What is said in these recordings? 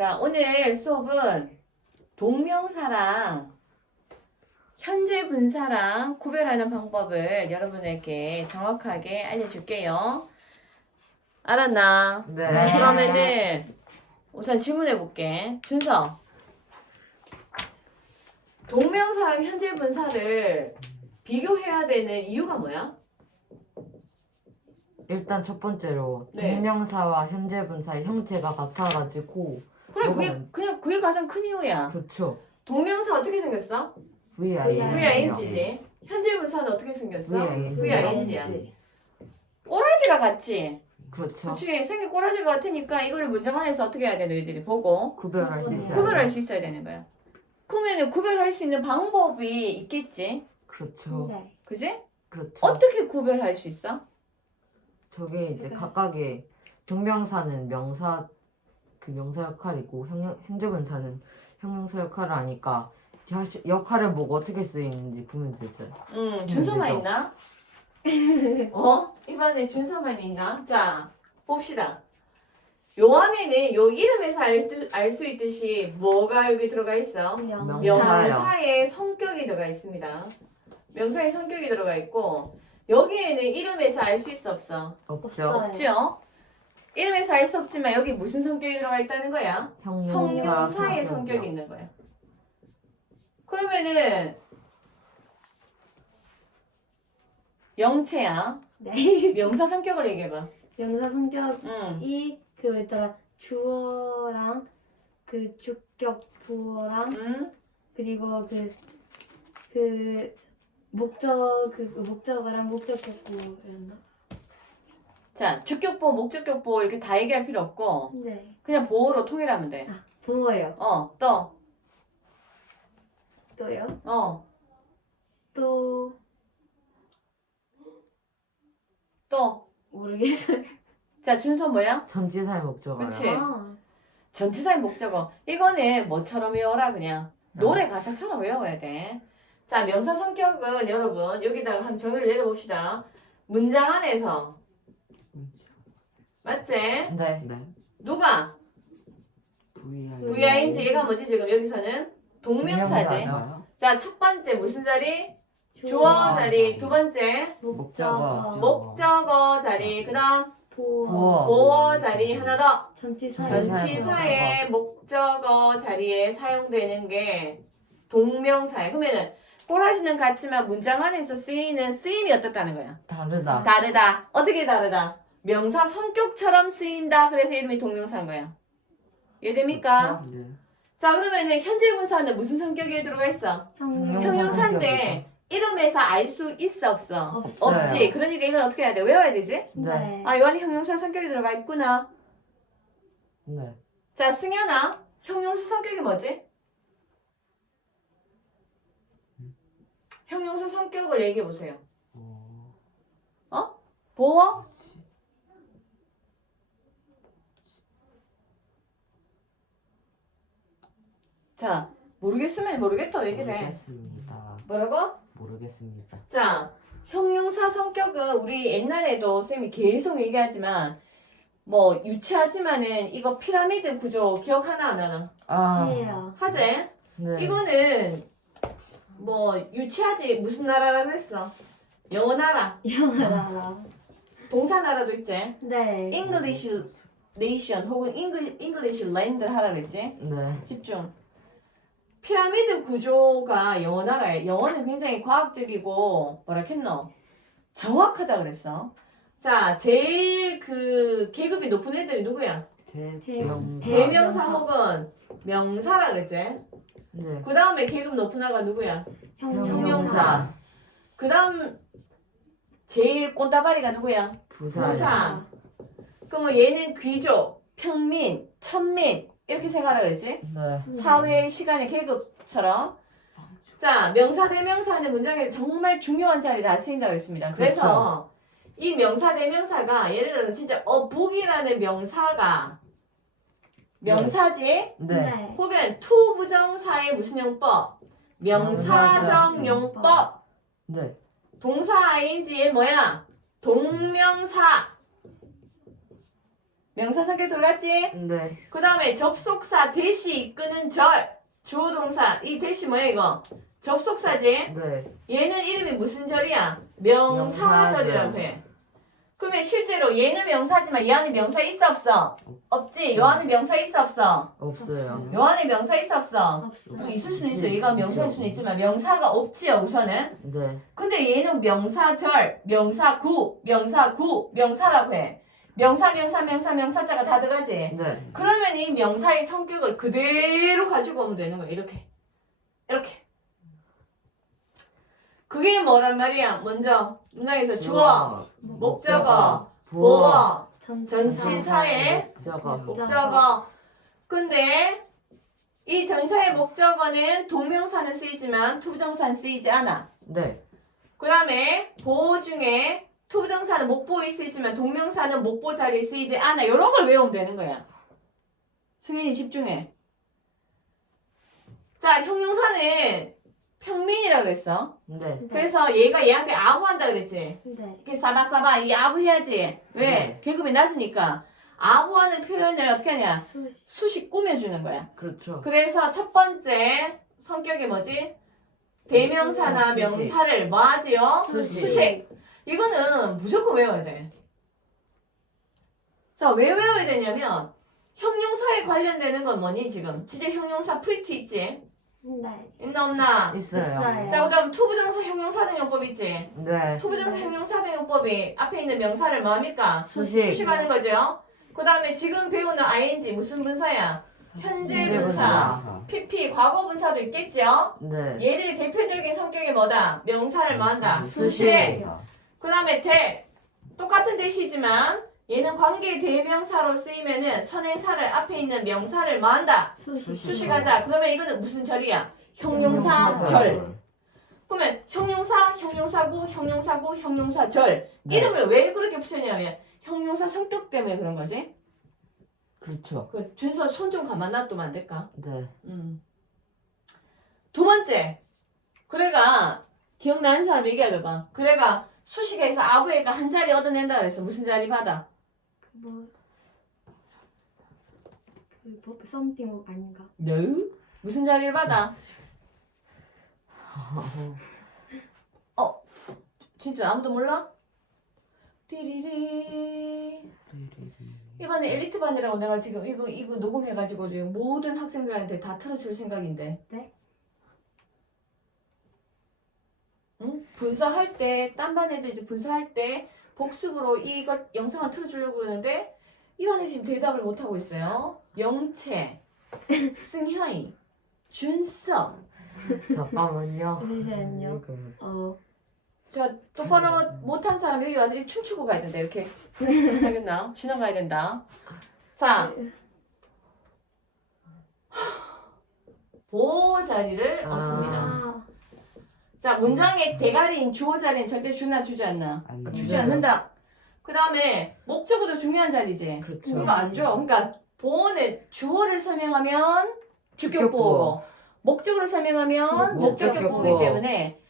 자, 오늘 수업은 동명사랑 현재 분사랑 구별하는 방법을 여러분에게 정확하게 알려줄게요. 알았나? 네. 그러면은 우선 질문해 볼게. 준서. 동명사랑 현재 분사를 비교해야 되는 이유가 뭐야? 일단 첫 번째로 네. 동명사와 현재 분사의 형태가 같아가지고 그래, 그게 뭐가 그냥 그게 가장 큰 이유야. 그렇죠. 동명사 어떻게 생겼어? VIN. VING지. 현재 분사는 어떻게 생겼어? VING. VING야. 꼬라지가 같지. 그렇죠. 그렇지. 생긴 꼬라지가 같으니까 이거를 문장 안에서 어떻게 해야 돼? 너희들이 보고 구별할 수 있어요. 구별할 수 있어야 되는 거야. 그러면은 구별할 수 있는 방법이 있겠지. 그렇죠. 네. 그지? 그렇죠. 어떻게 구별할 수 있어? 저게 이제. 각각의 동명사는 명사 그 명사 역할이고 형, 분사는 형용사 역할을 하니까 야- 역할을 보고 어떻게 쓰이는지 보면 되죠. 응, 준서만 되죠. 있나? 어? 입안에 준서만 있나? 자, 봅시다. 요 안에는 요 이름에서 알 수 있듯이 뭐가 여기 들어가 있어? 명사요. 명사의 성격이 들어가 있습니다. 명사의 성격이 들어가 있고 여기에는 이름에서 알 수 있어 없어? 없죠. 없어요. 없죠? 이름에서 알 수 없지만 여기 무슨 성격이 들어가 있다는 거야? 형용사 형용사의 성격이 있는 거야. 그러면은 영채야. 네. 명사 성격을 얘기해봐. 명사 성격이 응. 그 뭐였더라 주어랑 그 주격 부어랑 응? 그리고 그 그 목적 그, 그 목적어랑 목적격부였나? 자, 주격보, 목적격보 이렇게 다 얘기할 필요 없고 네. 그냥 보호로 통일하면 돼. 아 부어요. 어, 또, 또요? 어, 또 또. 모르겠어요. 자, 준서 뭐야? 전치사의 목적어요. 그치. 아, 전치사의 목적어. 이거는 뭐처럼 외워라 그냥. 노래 가사처럼 외워야 돼. 자, 명사 성격은 여러분 여기다가 한 정의를 내려봅시다. 문장 안에서 맞지? 네. 네. 누가? VING 얘가 뭐지 지금 여기서는 동명사지. 동명사죠. 자, 첫 번째 무슨 자리? 주어 자리. 두 번째 목적어. 목적어 자리. 그다음 보어, 보어. 자리. 하나 더. 전치사, 전치사의 목적어 자리에 사용되는 게 동명사야. 그러면은 꼬라지는 같지만 문장 안에서 쓰이는 쓰임이 어떻다는 거야? 다르다. 다르다. 어떻게 다르다? 명사 성격처럼 쓰인다. 그래서 이름이 동명사인 거야. 이해됩니까? 네. 자 그러면은 현재 분사는 무슨 성격에 들어가 있어? 형용, 형용사인데 이름에서 알 수 있어 없어? 없어요. 없지. 그러니까 이건 어떻게 해야 돼? 외워야 되지? 네. 아, 요 안에 형용사 성격이 들어가 있구나. 네. 자, 승현아. 형용사 성격이 뭐지? 형용사 성격을 얘기해 보세요. 어, 보어? 자, 모르겠으면 모르겠다 얘기를 해. 모르겠습니다. 뭐라고? 모르겠습니다. 자, 형용사 성격은 우리 옛날에도 쌤이 계속 얘기하지만 뭐 유치하지만은 이거 피라미드 구조 기억하나 안 하나? 아. 해요. 하지? 네. 이거는 뭐 유치하지 무슨 나라라 그랬어? 영어 나라, 영어라. 동사 나라도 있지. 네. English nation 혹은 English, English land 하라 그랬지. 네. 집중. 피라미드 구조가 영어 나라에 영어는 굉장히 과학적이고 뭐라 했노? 정확하다 그랬어. 자, 제일 그 계급이 높은 애들이 누구야? 대, 명- 대명사 혹은 명사라 그랬지. 네. 그 다음에 계급 높은 애가 누구야? 형용사. 형용사. 그 다음 제일 꼰따바리가 누구야? 부사. 부사. 그러면 얘는 귀족, 평민, 천민 이렇게 생각하라 그랬지? 네. 사회 시간의 계급처럼 자 명사 대명사는 문장에서 정말 중요한 자리다 쓰인다고 했습니다. 그래서 이 명사 대명사가 예를 들어서 진짜 어 북이라는 명사가 명사지 네. 혹은 투 부정사의 무슨 용법 명사적 용법 네. 동사 ing의 뭐야 동명사 명사 성격 들어갔지? 네. 그 다음에 접속사 대시 이끄는 절. 주어 동사 이 대시 뭐야 이거? 접속사지? 네. 얘는 이름이 무슨 절이야? 명사절이라고 해. 그러면 실제로 얘는 명사지만 이 안에 명사 있어 없어? 없지? 요 안에 명사 있어 없어? 없어요. 요. 안에 명사 있어 없어? 없어. 뭐 있을 수는 있어. 얘가 명사일 수는 있지만 명사가 없지요 우선은? 네. 근데 얘는 명사절 명사구 명사구 명사라고 해 명사 명사 명사 명사자가 다 들어가지 네. 그러면 이 명사의 성격을 그대로 가지고 오면 되는 거야. 이렇게. 이렇게. 그게 뭐란 말이야? 먼저 문장에서 주어, 목적어, 보어, 전치사의 목적어. 근데 이 전사의 목적어는 동명사는 쓰이지만 투부정사는 쓰이지 않아. 네. 그 다음에 보호 중에 투부정사는 목보에 쓰이지만 동명사는 목보 자리에 쓰이지 않아. 이런 걸 외우면 되는 거야. 승인이 집중해. 자, 형용사는 평민이라 그랬어. 네. 그래서 얘가 얘한테 아부 한다 그랬지. 네. 이렇게 싸바싸바 이 아부 해야지. 왜? 네. 계급이 낮으니까. 아부하는 표현을 어떻게 하냐? 수시. 수식 꾸며주는 거야. 그렇죠. 그래서 첫 번째 성격이 뭐지? 대명사나 수식. 명사를 뭐 하지요? 수식. 수식. 이거는 무조건 외워야 돼. 자, 왜 외워야 되냐면 형용사에 관련되는 건 뭐니 지금? 주제 형용사 프리티 있지? 네. 있나 없나? 있어요. 있어요. 자, 그다음 투부정사 형용사정용법 있지? 네. 투부정사 형용사정용법이 앞에 있는 명사를 뭐합니까? 수식. 수식하는 거죠. 그다음에 지금 배우는 ing 무슨 분사야? 현재. 분사. PP 과거 분사도 있겠죠? 네. 얘들이 대표적인 성격이 뭐다? 명사를 뭐한다? 수식. 수식. 그 다음에 대. 똑같은 대시지만 얘는 관계 대명사로 쓰이면은 선행사를 앞에 있는 명사를 뭐 한다? 수시. 수식하자. 그러면 이거는 무슨 절이야? 형용사 절. 그러면 형용사, 형용사구, 형용사구, 형용사절. 네. 이름을 왜 그렇게 붙였냐면 형용사 성격 때문에 그런 거지. 그렇죠. 그 준서 손 좀 가만 놔두면 안 될까? 네. 음. 두 번째. 그래가 기억나는 사람 얘기해봐봐. 그래가 수식에서 아부에가 한 자리 얻어낸다 그랬어. 무슨 자리 받아? 뭐. 그 뭐, something 아닌가? No. 무슨 자리를 받아? 진짜 아무도 몰라? 띠리리. 이번에 엘리트 반이라고 내가 지금 이거 이거 녹음해가지고 지금 모든 학생들한테 다 틀어줄 생각인데. 네? 응? 분사할 때, 딴반 애들 이제 분사할 때 복습으로 이걸 영상을 틀어주려고 그러는데 이 반에 지금 대답을 못 하고 있어요. 영채, 승현이, 준서. 잠깐만요. 잠시만요. 그- 어. 자 똑바로 못한 사람 여기 와서 춤추고 가야 된다 이렇게 알겠나? 신원 가야 된다. 자 보호 자리를 아. 얻습니다. 아. 자 문장의 대가리인 주어 자리는 절대 주나 주지 않나? 안 주지 네. 않는다. 그 다음에 목적어도 중요한 자리지. 그렇죠. 그러니까 안 줘. 그러니까 보호는 주어를 설명하면 주격 보호. 목적어를 설명하면 목적격 목적격 보호이기 보호. 때문에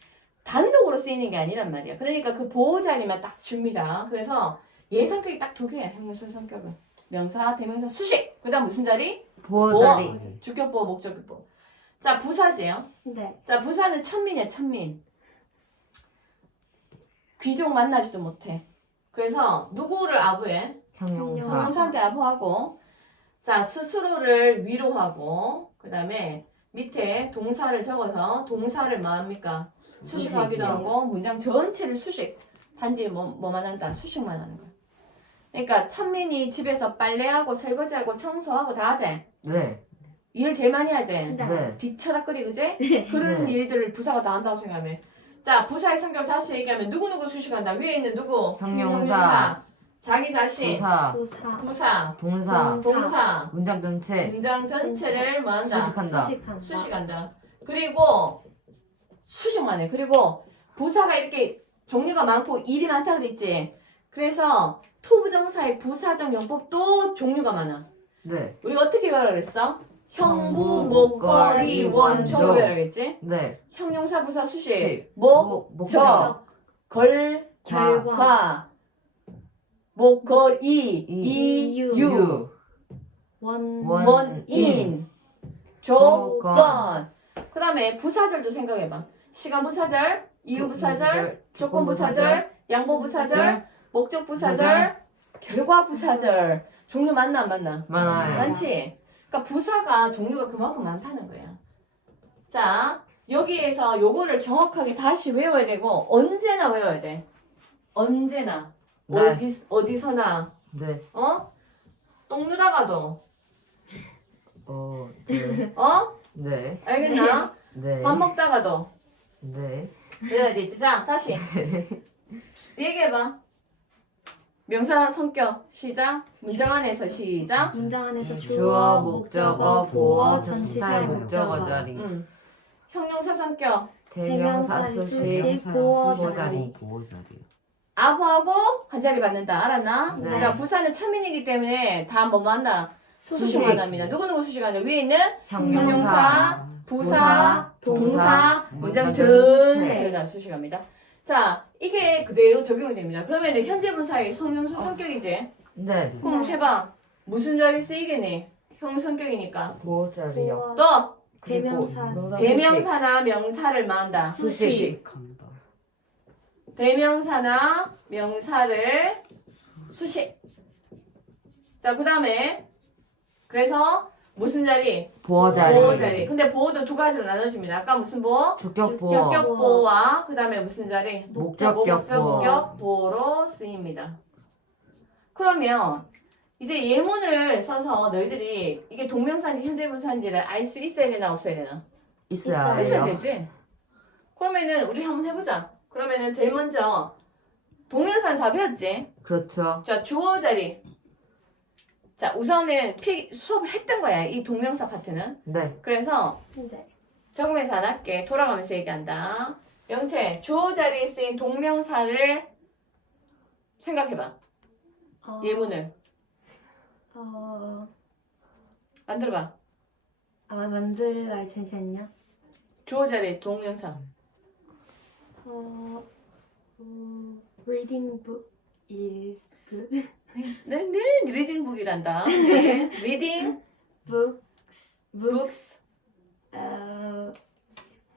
단독으로 쓰이는 게 아니란 말이야. 그러니까 그 보호 자리만 딱 줍니다. 그래서 얘 성격이 딱 두 개야. 형용사 성격은 명사, 대명사, 수식. 그다음 무슨 자리? 보호 보호. 자리. 주격 보호, 목적격 보호. 자 부사지요. 네. 자 부사는 천민이야 천민. 귀족 만나지도 못해. 그래서 누구를 아부해? 형용사. 형용사한테 아부하고 자 스스로를 위로하고 그 다음에 밑에 동사를 적어서 동사를 뭐 합니까 수식하기도 수식이요. 하고 문장 전체를 수식 단지 뭐, 뭐만 한다 수식만 하는 거야 그러니까 천민이 집에서 빨래하고 설거지하고 청소하고 다 하지 네. 일 제일 많이 하지 네. 네. 뒤쳐다거리 그지 그런 네. 일들을 부사가 다 한다고 생각하면 자 부사의 성격 다시 얘기하면 누구누구 수식한다 위에 있는 누구 형용사. 자기 자신 부사. 부사. 부사 동사. 동사 문장 전체. 문장 전체를 뭐 한다? 수식한다. 수식한다. 수식한다. 그리고 수식만 해. 그리고 부사가 이렇게 종류가 많고 일이 많다 그랬지. 그래서 투부정사의 부사적 용법도 종류가 많아. 네. 우리가 어떻게 배우라 그랬어? 형부, 목걸이, 원조. 그랬지? 네. 형용사, 부사, 수식, 식. 목, 목, 저, 목적. 걸, 결과. 과. 목걸이 이, 이유 유. 원, 원. 원인 조건 그 다음에 부사절도 생각해봐 시간 부사절 이유 부사절 조건 부사절 양보 부사절 목적 부사절 결과 부사절 종류 많나 안 많나 많아요. 많지 그러니까 부사가 종류가 그만큼 많다는 거야 자 여기에서 요거를 정확하게 다시 외워야 되고 언제나 외워야 돼 언제나 네. 어디, 어디서나 네. 어? 똥 누다가도 어, 네. 어? 네. 알겠나? 네. 밥 먹다가도 네. 외워야 되지 자 다시 얘기해 봐 명사 성격 시작 문장 안에서 시작 문장 안에서 주어, 주어, 목적어, 보어, 전치사의 목적어. 자리. 음. 형용사 성격 대명사 대명사 수식 보어 자리. 보호 자리. 아부하고 한 자리 받는다 알았나? 네. 자 부사는 천민이기 때문에 다 뭐뭐 한다 수식. 수식만 합니다 누구누구 수식하냐 위에 있는 형용사. 부사, 부사, 동사, 문장 전체를 다 수식합니다. 자, 이게 그대로 적용이 됩니다. 그러면 현재 분사의 성형수 성격이지? 네. 그럼 네. 해봐. 무슨 자리 쓰이겠니? 형 성격이니까. 보호 자리요. 보어, 또 대명사. 대명사나 명사를 말한다. 수식. 대명사나 명사를 수식. 자, 그 다음에 그래서 무슨 자리? 보호 자리. 보호 자리. 근데 보호도 두 가지로 나눠집니다. 아까 무슨 보호? 주격 보호. 주격 보호와 그 다음에 무슨 자리? 목적격 보호. 목적격 보호로 쓰입니다. 그러면 이제 예문을 써서 너희들이 이게 동명사인지 현재분사인지를 알 수 있어야 되나 없어야 되나? 있어야 있어야 해요. 되지. 그러면은 우리 한번 해보자. 그러면은 제일 먼저 동명사는 다 배웠지? 그렇죠. 자 주어 자리. 자 우선은 필, 수업을 했던 거야 이 동명사 파트는. 네. 그래서 네. 적으면서 안 할게. 돌아가면서 얘기한다. 영채, 주어 자리에 쓰인 동명사를 생각해봐. 어, 예문을. 어, 만들어봐. 아, 만들라 잠시만요. 주어 자리에 동명사. 어, 어, reading book is good. 네, 네, 리딩북이란다. 네, 리딩 books, books. books. 어,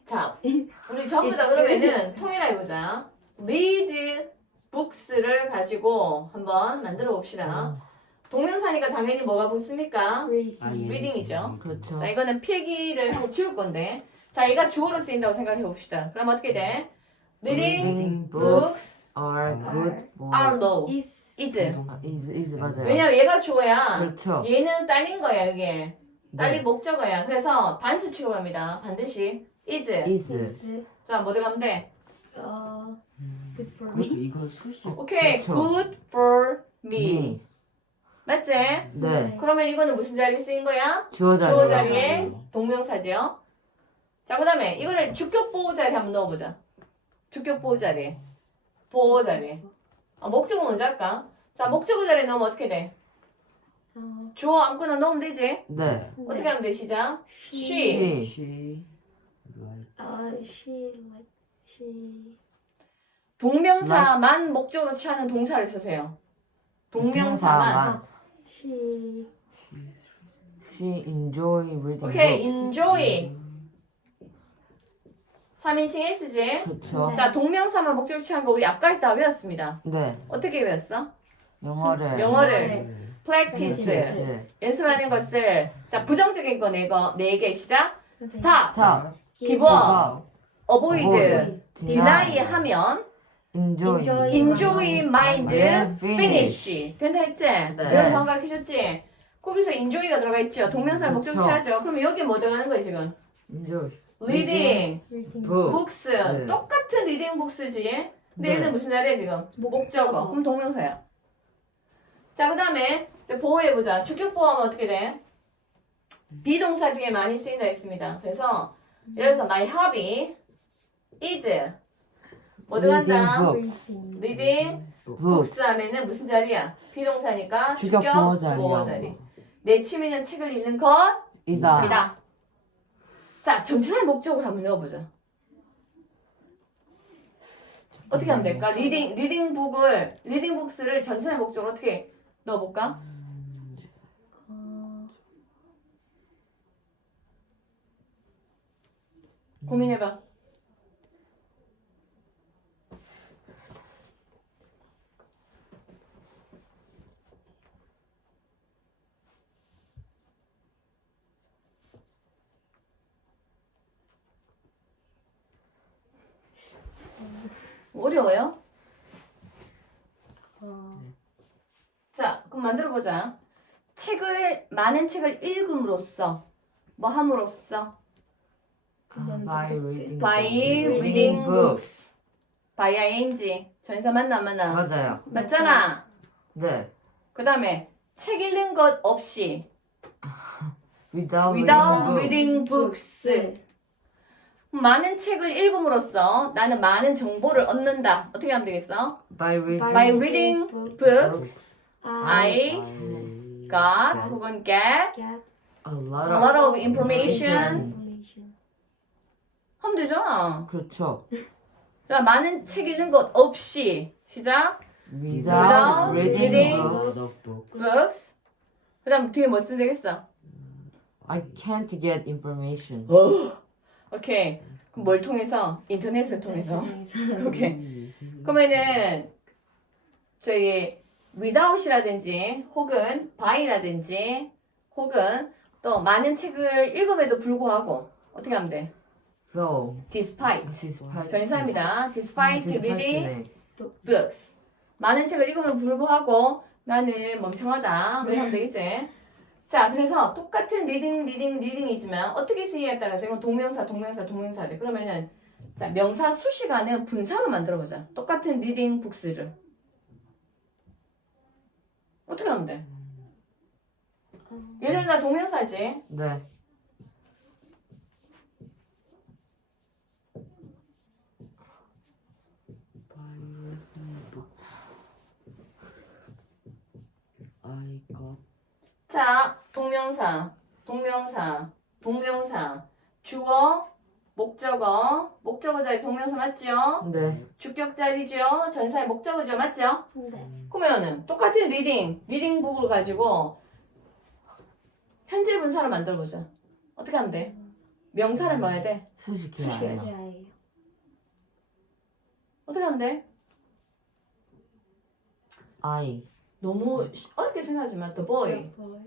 자, 우리 전부 다 그러면은 통일해 보자. read books를 가지고 한번 만들어 봅시다. 동명사니까 당연히 뭐가 붙습니까? reading. 아, 예. 리딩이죠. 그렇죠. 자, 이거는 필기를 하고 지울 건데. 자, 얘가 주어로 쓰인다고 생각해 봅시다. 그럼 어떻게 돼? reading Reading books are good for are low. is is. 아, is is 맞아요. 왜냐면 얘가 주어야. 그렇죠. 얘는 딸린 거야, 이게. 딸린 네. 목적어야. 그래서 단수 취급합니다. 반드시 is. is is 자, 뭐 들어가면 돼? 어, 음. good for 그것도 me. 이거 수식. 오케이. 그렇죠. good for me. me. 맞지? 네. 그러면 이거는 무슨 자리에 쓰인 거야? 주어 자리. 주어 자리에 동명사죠. 자, 그 다음에 이거를 주격 보호 자리에 한번 넣어 보자. 주격 보호 자리에. 보호 자리에. 아, 목적어 먼저 할까? 자, 목적어 자리에 넣으면 어떻게 돼? 어, 주어 아무거나 넣으면 되지? 네. 어떻게 하면 돼, 시작? she. she. 시. 이거 어, she like she. 동명사만 목적으로 취하는 동사를 쓰세요. 동명사만. she. She enjoy reading 오케이, books. enjoy. 3인칭 S지? 그렇죠. 네. 자, 동명사만 목적으로 취한 거 우리 앞까지 다 외웠습니다. 네. 어떻게 외웠어? 영어를. 영어를. practice. practice. 연습하는 것을. 자 부정적인 거 네 거 네 개 시작. 네. stop. Stop. give up avoid. Avoid, deny 하면 enjoy. Enjoy, enjoy mind. 네, finish. 된다 했지? 내가 방금 가르쳐 줬지? 거기서 enjoy가 들어가 있죠? 동명사를 목적. 취하죠? 그럼 여기 뭐 들어가는 거야 지금? Enjoy reading book. books 네. 똑같은 reading books지 근데 네. 얘는 무슨 자리야 지금 목적어 그럼 동명사야 자 그 다음에 보호해보자 주격 보호하면 어떻게 돼? 비동사 뒤에 많이 쓰인다 했습니다 그래서 예를 들어서 my hobby is reading. reading book books 하면은 무슨 자리야? 비동사니까 주격 주격 보호 자리요. 보호 자리 내 취미는 책을 읽는 것 이다 이다. 자, 전치사의 목적을 한번 넣어보자. 어떻게 하면 될까? 리딩 리딩 북을 리딩 북스를 전치사의 목적으로 어떻게 넣어볼까? 어, 고민해봐. 어려워요? 어, 자, 그럼 만들어 보자. 책을 많은 책을 읽음으로써 뭐 함으로써 아, by reading by books. reading books. by ing 전사 안 맞나? 맞아요. 맞잖아. 네. 그다음에 책 읽는 것 없이 Without, without reading reading books. 네. 많은 책을 읽음으로써 나는 많은 정보를 얻는다. 어떻게 하면 되겠어? By reading By reading book, books, I got 혹은 get get a lot a of lot of information. information. 하면 되잖아. 그렇죠. 자, 많은 책 읽는 것 없이 시작. Without, Without reading, reading books, books. 그다음 뒤에 뭐 쓰면 되겠어? I can't get information. 오케이. 그럼 뭘 통해서? 인터넷을 통해서. 오케이. 음. 그러면은 저희 without이라든지 혹은 by라든지 혹은 또 많은 책을 읽음에도 불구하고 어떻게 하면 돼? So, despite despite 전사입니다. despite reading 네. books 많은 책을 읽음에도 불구하고 나는 멍청하다 뭐 하면 되겠지? 자 그래서 똑같은 리딩 리딩 리딩이지만 어떻게 쓰이냐에 따라서 이건 동명사 동명사 동명사 돼 그러면은 자 명사 수식어는 분사로 만들어 보자 똑같은 리딩 북스를 어떻게 하면 돼? 얘들 다 동명사지 네. I got 자 동명사 동명사 동명사 주어 목적어 목적어자의 동명사 맞죠? 네. 주격 자리죠 전사의 목적어죠 맞죠? 네. 그러면은 똑같은 리딩, 리딩북을 가지고 현재 분사를 만들어 보자. 어떻게 하면 돼? 명사를 뭐 해야 돼? 수식해야 해요. 수식해야지. 네. 어떻게 하면 돼? I 너무 쉬- 어렵게 생각하지 마. The boy boy.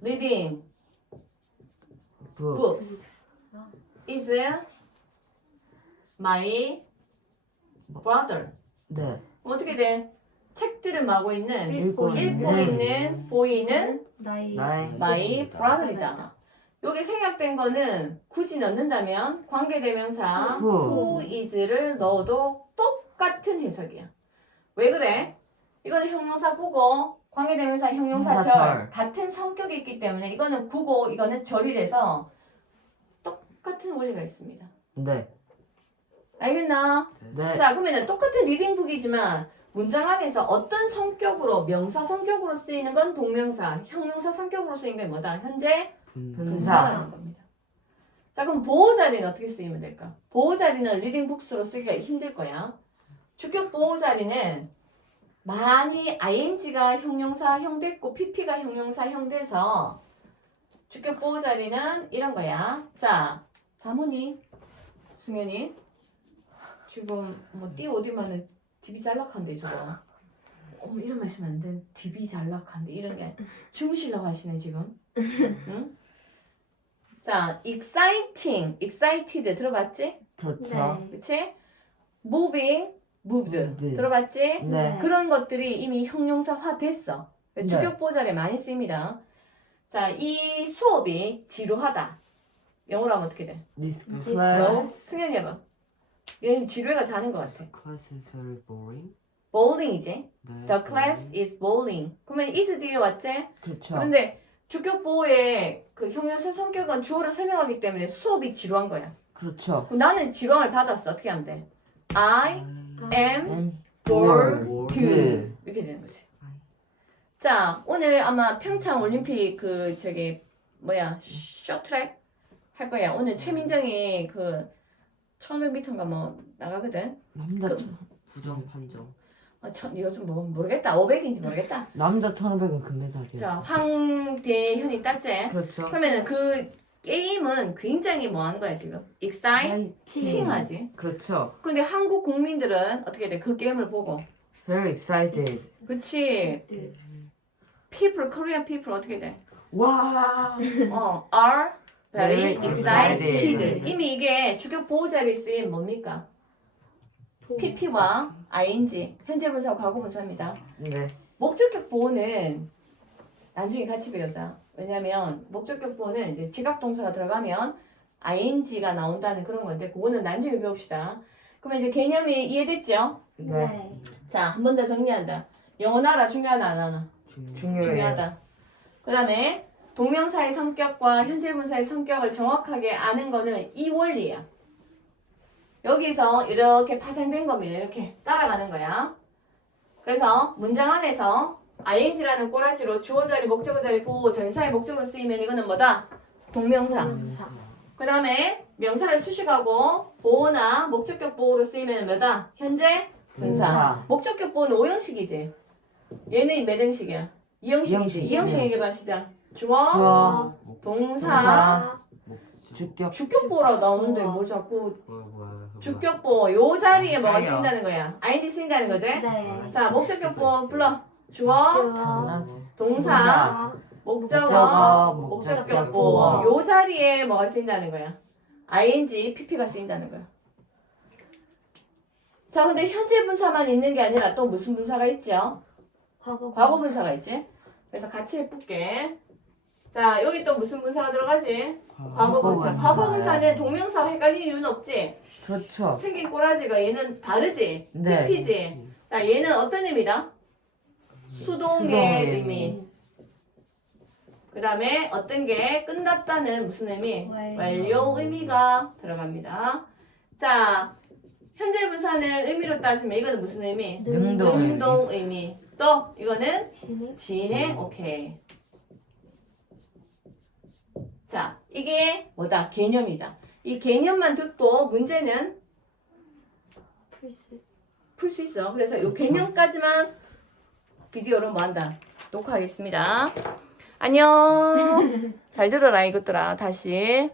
reading book. books is my brother. 네. 어떻게 돼? 책들을 마고 있는 읽고 읽고 있는 있는 보이는 나의 나의 my brother이다. 여기 생략된 거는 굳이 넣는다면 관계대명사 Who. who is를 넣어도 똑같은 해석이야. 왜 그래? 이거는 형용사 보고 관계대명사 형용사 절 절. 같은 성격이 있기 때문에 이거는 구고 이거는 절이 돼서 똑같은 원리가 있습니다. 네. 알겠나? 네. 자 그러면 똑같은 리딩북이지만 문장 안에서 어떤 성격으로 명사 성격으로 쓰이는 건 동명사, 형용사 성격으로 쓰이는 게 뭐다? 현재. 분사라는 겁니다. 자 그럼 보호 자리는 어떻게 쓰이면 될까? 보호 자리는 리딩 북스로 쓰기가 힘들 거야. 주격 보호 자리는 많이 ing가 형용사 형됐고 pp가 형용사 형돼서 주격 보호 자리는 이런 거야. 자 자문이 승현이 지금 뭐 띠어디만은 딥이 잘락한데 저거. 어머 이런 말씀 안 돼. 딥이 잘락한데 이런 게 주무시려고 하시네 지금. 응? 자, exciting, excited 들어봤지? 그렇죠. 네. 그렇지? moving, moved Moved. 들어봤지? 네. 그런 것들이 이미 형용사화 됐어. 네. 주격 보자에 많이 쓰입니다. 자, 이 수업이 지루하다. 영어로 하면 어떻게 돼? This 너 class 승현이 해봐. 얘는 지루해가 자는 것 같아. Class is very boring. bowling이지? 네. The class is bowling. 그러면 is 뒤에 왔지? 그렇죠. 그런데 주격 보호의 그 형용사 성격은 주어를 설명하기 때문에 수업이 지루한 거야. 그렇죠. 그럼 나는 지루함을 받았어. 어떻게 하면 돼? I am bored. 이렇게 되는 거지. 자, 오늘 아마 평창 올림픽 그 저기 뭐야 쇼트랙 할 거야. 오늘 최민정이 그 1500m인가 뭐 나가거든. 남자 그- 천 부정 판정. 어, 천, 요즘 뭐 모르겠다. 500인지 모르겠다. 남자 1500은 금메달이에요. 자, 황대현이 땄지. 그렇죠. 그러면은 그 게임은 굉장히 뭐 하는 거야 지금? 익사이팅하지. 그렇죠. 근데 한국 국민들은 어떻게 돼? 그 게임을 보고. Very excited. 그렇지. 네. people, Korean people 어떻게 돼? 와. 어, are very Very excited. excited. 이미 이게 주격 보호자리에 쓰인 뭡니까? PP와 ing, 현재 분사, 과거 분사입니다. 네. 목적격 보호는 나중에 같이 배우자. 왜냐면 목적격 보호는 이제 지각 동사가 들어가면 ing가 나온다는 그런 건데 그거는 나중에 배웁시다. 그러면 이제 개념이 이해됐죠? 네. 네. 자, 한 번 더 정리한다. 영어 나라 중요하다 안 하나? 중요해요. 중요하다. 그 다음에 동명사의 성격과 현재 분사의 성격을 정확하게 아는 거는 이 원리야. 여기서 이렇게 파생된 겁니다. 이렇게 따라가는 거야. 그래서 문장 안에서 ing라는 꼬라지로 주어 자리, 목적어 자리, 보호, 전사의 목적으로 쓰이면 이거는 뭐다? 동명사. 동명사. 그 다음에 명사를 수식하고 보호나 목적격 보호로 쓰이면 뭐다? 현재 분사. 목적격 보호는 5형식이지. 얘는 몇 형식이야? 2형식이지. 이형식. 2형식 얘기해봐 시작. 주어, 주어, 동사. 주격. 주격 보호라고 나오는데. 뭘 자꾸 뭐야 뭐야. 주격 보호 요 자리에 뭐가. 쓰인다는 거야. ing 쓰인다는 거지? 네. 자, 목적격 보호 불러. 주어. 동사, 목적어, 목적어, 목적격 목적격. 요 자리에 뭐가 쓰인다는 거야. ing, pp가 쓰인다는 거야. 자, 근데 현재 분사만 있는 게 아니라 또 무슨 분사가 있죠? 과거. 과거 분사가 있지? 그래서 같이 해볼게. 자, 여기 또 무슨 분사가 들어가지? 과거 분사. 분사. 과거 분사는 동명사와 헷갈릴 이유는 없지? 그렇죠. 생긴 꼬라지가 얘는 다르지? 네. PP지? 자, 얘는 어떤 의미다? 수동의 수동의 의미. 그 다음에 어떤 게 끝났다는 무슨 의미? 완료. 완료 의미가 들어갑니다. 자, 현재 분사는 의미로 따지면 이거는 무슨 의미? 능동. 능동 의미. 또 이거는 진행. 진행 오케이. 자, 이게 뭐다? 개념이다. 이 개념만 듣고 문제는. 풀 수 있어. 그래서 이 개념까지만 비디오로 뭐 한다? 녹화하겠습니다. 안녕. 잘 들어라 이것들아. 다시.